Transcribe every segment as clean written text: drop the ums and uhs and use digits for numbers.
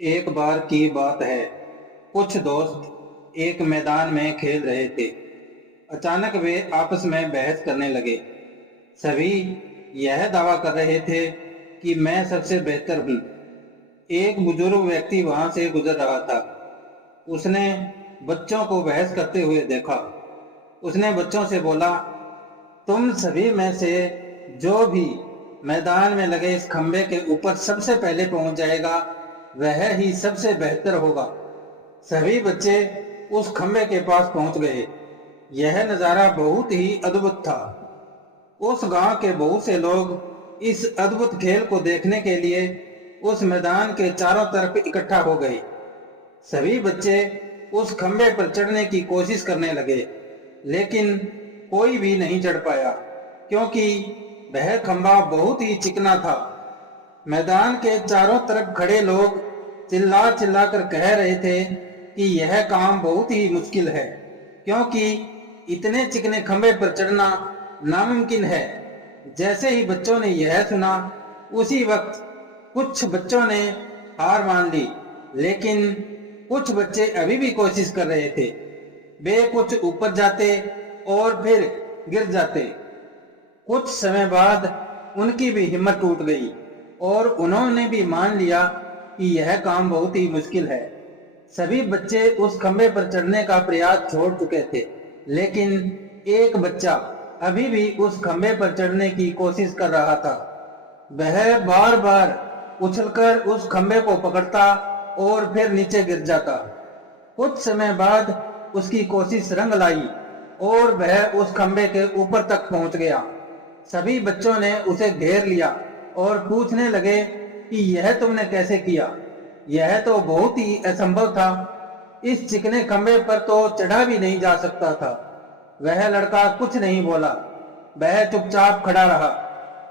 एक बार की बात है। कुछ दोस्त एक मैदान में खेल रहे थे। अचानक वे आपस में बहस करने लगे। सभी यह दावा कर रहे थे कि मैं सबसे बेहतर हूँ। एक बुजुर्ग व्यक्ति वहां से गुजर रहा था। उसने बच्चों को बहस करते हुए देखा। उसने बच्चों से बोला, तुम सभी में से जो भी मैदान में लगे इस खंबे के ऊपर सबसे पहले पहुंच जाएगा वह ही सबसे बेहतर होगा। सभी बच्चे उस खंबे के पास पहुंच गए। यह नज़ारा बहुत ही अद्भुत था। उस गांव के बहुत से लोग इस अद्भुत खेल को देखने के लिए उस मैदान के चारों तरफ इकट्ठा हो गए। सभी बच्चे उस खंबे पर चढ़ने की कोशिश करने लगे, लेकिन कोई भी नहीं चढ़ पाया क्योंकि वह खंबा बहुत ही चिकना था। मैदान के चारों तरफ खड़े लोग चिल्ला चिल्ला कर कह रहे थे कि यह काम बहुत ही मुश्किल है, क्योंकि इतने चिकने खंबे पर चढ़ना नामुमकिन है। जैसे ही बच्चों ने यह सुना, उसी वक्त कुछ बच्चों ने हार मान ली, लेकिन कुछ बच्चे अभी भी कोशिश कर रहे थे। वे कुछ ऊपर जाते और फिर गिर जाते। कुछ समय बाद उनकी भी हिम्मत टूट गई और उन्होंने भी मान लिया कि यह काम बहुत ही मुश्किल है। सभी बच्चे उस खंबे पर चढ़ने का प्रयास छोड़ चुके थे, लेकिन एक बच्चा अभी भी उस खंबे पर चढ़ने की कोशिश कर रहा था। वह बार बार उछलकर उस खंबे को पकड़ता और फिर नीचे गिर जाता। कुछ समय बाद उसकी कोशिश रंग लाई और वह उस खंबे के ऊपर तक पहुंच गया। सभी बच्चों ने उसे घेर लिया और पूछने लगे कि यह तुमने कैसे किया? यह तो बहुत ही असंभव था। इस चिकने खंबे पर तो चढ़ा भी नहीं जा सकता था। वह लड़का कुछ नहीं बोला, वह चुपचाप खड़ा रहा।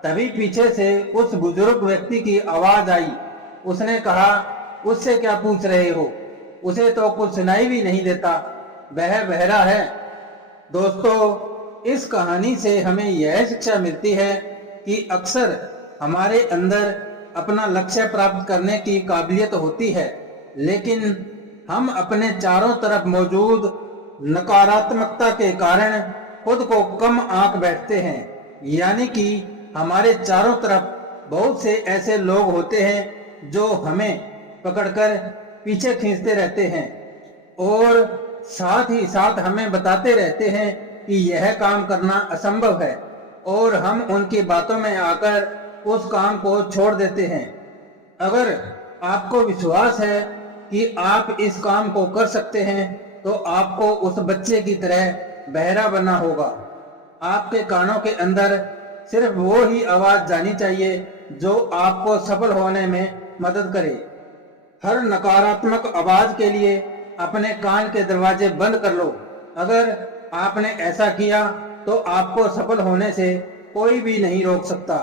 तभी पीछे से उस बुजुर्ग व्यक्ति की आवाज आई। उसने कहा, उससे क्या पूछ रहे हो? उसे तो कुछ सुनाई भी नहीं देता, वह बहरा है। दोस्तों, इस कहानी से हमें यह शिक्षा मिलती है कि अक्सर हमारे अंदर अपना लक्ष्य प्राप्त करने की काबिलियत होती है, लेकिन हम अपने चारों तरफ मौजूद नकारात्मकता के कारण खुद को कम आंक बैठते हैं। यानी कि हमारे चारों तरफ बहुत से ऐसे लोग होते हैं जो हमें पकड़कर पीछे खींचते रहते हैं और साथ ही साथ हमें बताते रहते हैं कि यह काम करना असंभव है, और हम उनकी बातों में आकर उस काम को छोड़ देते हैं। अगर आपको विश्वास है कि आप इस काम को कर सकते हैं, तो आपको उस बच्चे की तरह बहरा बनना होगा। आपके कानों के अंदर सिर्फ वो ही आवाज जानी चाहिए जो आपको सफल होने में मदद करे। हर नकारात्मक आवाज के लिए अपने कान के दरवाजे बंद कर लो। अगर आपने ऐसा किया तो आपको सफल होने से कोई भी नहीं रोक सकता।